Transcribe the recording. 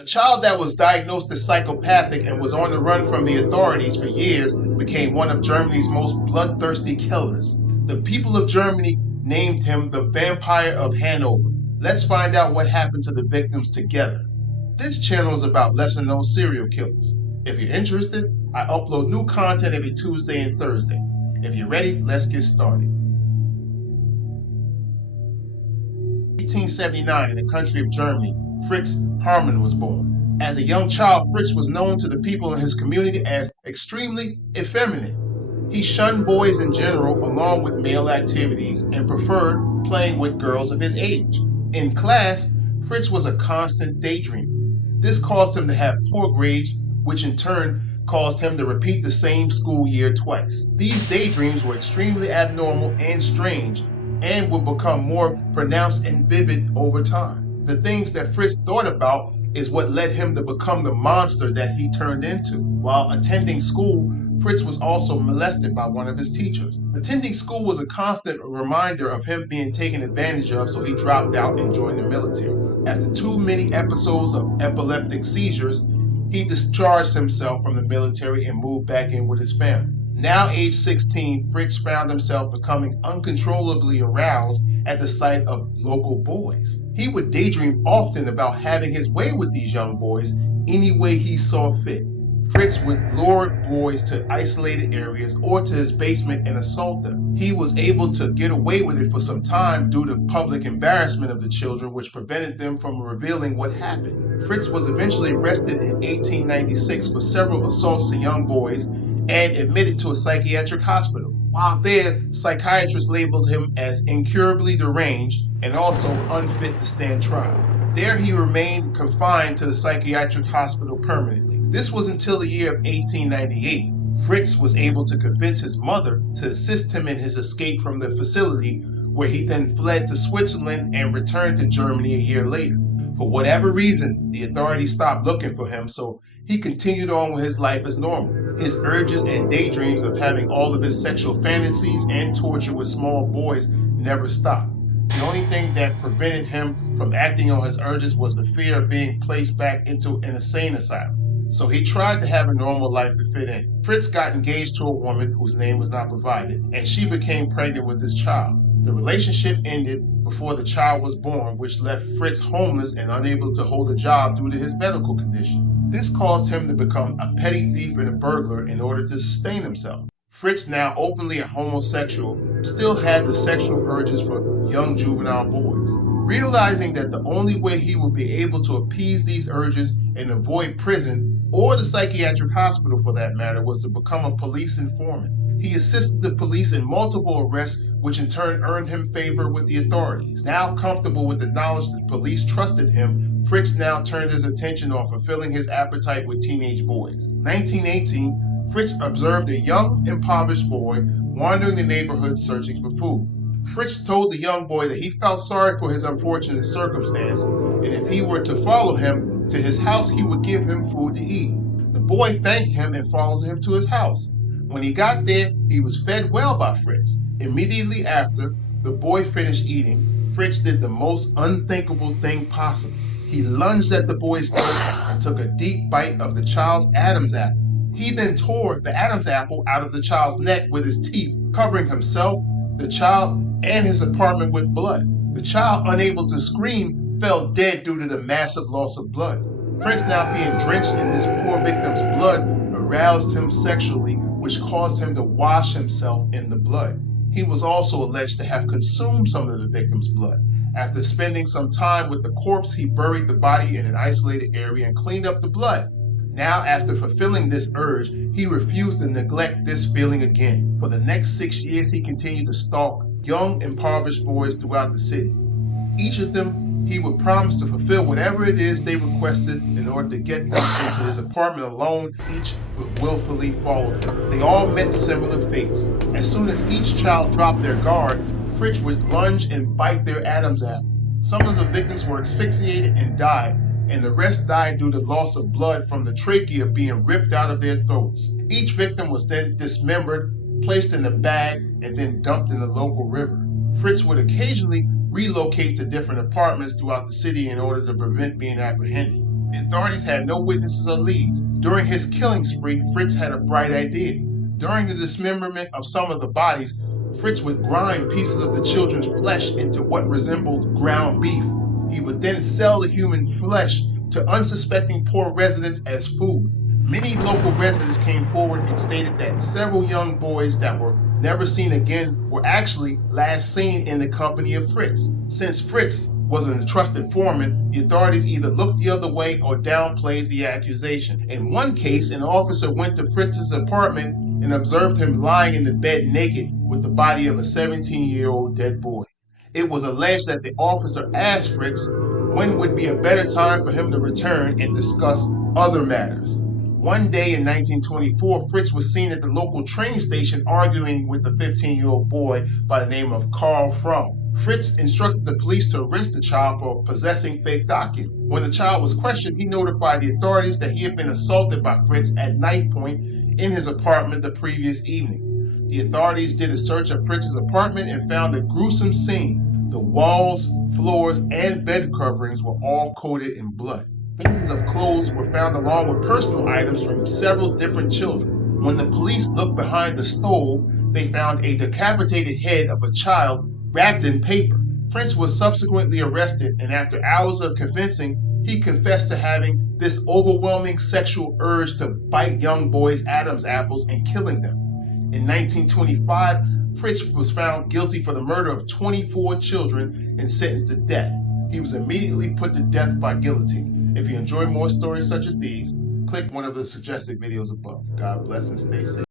A child that was diagnosed as psychopathic and was on the run from the authorities for years became one of Germany's most bloodthirsty killers. The people of Germany named him the Vampire of Hanover. Let's find out what happened to the victims together. This channel is about lesser known serial killers. If you're interested, I upload new content every Tuesday and Thursday. If you're ready, let's get started. 1879, in the country of Germany, Fritz Harman was born. As a young child, Fritz was known to the people in his community as extremely effeminate. He shunned boys in general along with male activities and preferred playing with girls of his age. In class, Fritz was a constant daydreamer. This caused him to have poor grades, which in turn caused him to repeat the same school year twice. These daydreams were extremely abnormal and strange, and would become more pronounced and vivid over time. The things that Fritz thought about is what led him to become the monster that he turned into. While attending school, Fritz was also molested by one of his teachers. Attending school was a constant reminder of him being taken advantage of, so he dropped out and joined the military. After too many episodes of epileptic seizures, he discharged himself from the military and moved back in with his family. Now age 16, Fritz found himself becoming uncontrollably aroused at the sight of local boys. He would daydream often about having his way with these young boys any way he saw fit. Fritz would lure boys to isolated areas or to his basement and assault them. He was able to get away with it for some time due to public embarrassment of the children, which prevented them from revealing what happened. Fritz was eventually arrested in 1896 for several assaults to young boys and admitted to a psychiatric hospital. While there, psychiatrists labeled him as incurably deranged and also unfit to stand trial. There he remained confined to the psychiatric hospital permanently. This was until the year of 1898. Fritz was able to convince his mother to assist him in his escape from the facility, where he then fled to Switzerland and returned to Germany a year later. For whatever reason, the authorities stopped looking for him, so he continued on with his life as normal. His urges and daydreams of having all of his sexual fantasies and torture with small boys never stopped. The only thing that prevented him from acting on his urges was the fear of being placed back into an insane asylum. So he tried to have a normal life to fit in. Fritz got engaged to a woman whose name was not provided, and she became pregnant with his child. The relationship ended before the child was born, which left Fritz homeless and unable to hold a job due to his medical condition. This caused him to become a petty thief and a burglar in order to sustain himself. Fritz, now openly a homosexual, still had the sexual urges for young juvenile boys. Realizing that the only way he would be able to appease these urges and avoid prison, or the psychiatric hospital for that matter, was to become a police informant. He assisted the police in multiple arrests, which in turn earned him favor with the authorities. Now comfortable with the knowledge that police trusted him, Fritz now turned his attention on fulfilling his appetite with teenage boys. 1918, Fritz observed a young, impoverished boy wandering the neighborhood searching for food. Fritz told the young boy that he felt sorry for his unfortunate circumstance, and if he were to follow him to his house, he would give him food to eat. The boy thanked him and followed him to his house. When he got there, he was fed well by Fritz. Immediately after the boy finished eating, Fritz did the most unthinkable thing possible. He lunged at the boy's throat and took a deep bite of the child's Adam's apple. He then tore the Adam's apple out of the child's neck with his teeth, covering himself, the child, and his apartment with blood. The child, unable to scream, fell dead due to the massive loss of blood. Fritz, now being drenched in this poor victim's blood, aroused him sexually, which caused him to wash himself in the blood. He was also alleged to have consumed some of the victim's blood. After spending some time with the corpse, he buried the body in an isolated area and cleaned up the blood. Now, after fulfilling this urge, he refused to neglect this feeling again. For the next 6 years, he continued to stalk young, impoverished boys throughout the city. Each of them, he would promise to fulfill whatever it is they requested in order to get them into his apartment alone. Each willfully followed him. They all met similar fates. As soon as each child dropped their guard, Fritz would lunge and bite their Adam's apple. Some of the victims were asphyxiated and died, and the rest died due to loss of blood from the trachea being ripped out of their throats. Each victim was then dismembered, placed in a bag, and then dumped in the local river. Fritz would occasionally relocate to different apartments throughout the city in order to prevent being apprehended. The authorities had no witnesses or leads. During his killing spree, Fritz had a bright idea. During the dismemberment of some of the bodies, Fritz would grind pieces of the children's flesh into what resembled ground beef. He would then sell the human flesh to unsuspecting poor residents as food. Many local residents came forward and stated that several young boys that were never seen again were actually last seen in the company of Fritz. Since Fritz was a trusted foreman, the authorities either looked the other way or downplayed the accusation. In one case, an officer went to Fritz's apartment and observed him lying in the bed naked with the body of a 17-year-old dead boy. It was alleged that the officer asked Fritz when would be a better time for him to return and discuss other matters. One day in 1924, Fritz was seen at the local train station arguing with a 15-year-old boy by the name of Carl Frum. Fritz instructed the police to arrest the child for possessing fake documents. When the child was questioned, he notified the authorities that he had been assaulted by Fritz at knife point in his apartment the previous evening. The authorities did a search of Fritz's apartment and found a gruesome scene. The walls, floors, and bed coverings were all coated in blood. Pieces of clothes were found along with personal items from several different children. When the police looked behind the stove, they found a decapitated head of a child wrapped in paper. Fritz was subsequently arrested, and after hours of convincing, he confessed to having this overwhelming sexual urge to bite young boys' Adam's apples and killing them. In 1925, Fritz was found guilty for the murder of 24 children and sentenced to death. He was immediately put to death by guillotine. If you enjoy more stories such as these, click one of the suggested videos above. God bless and stay safe.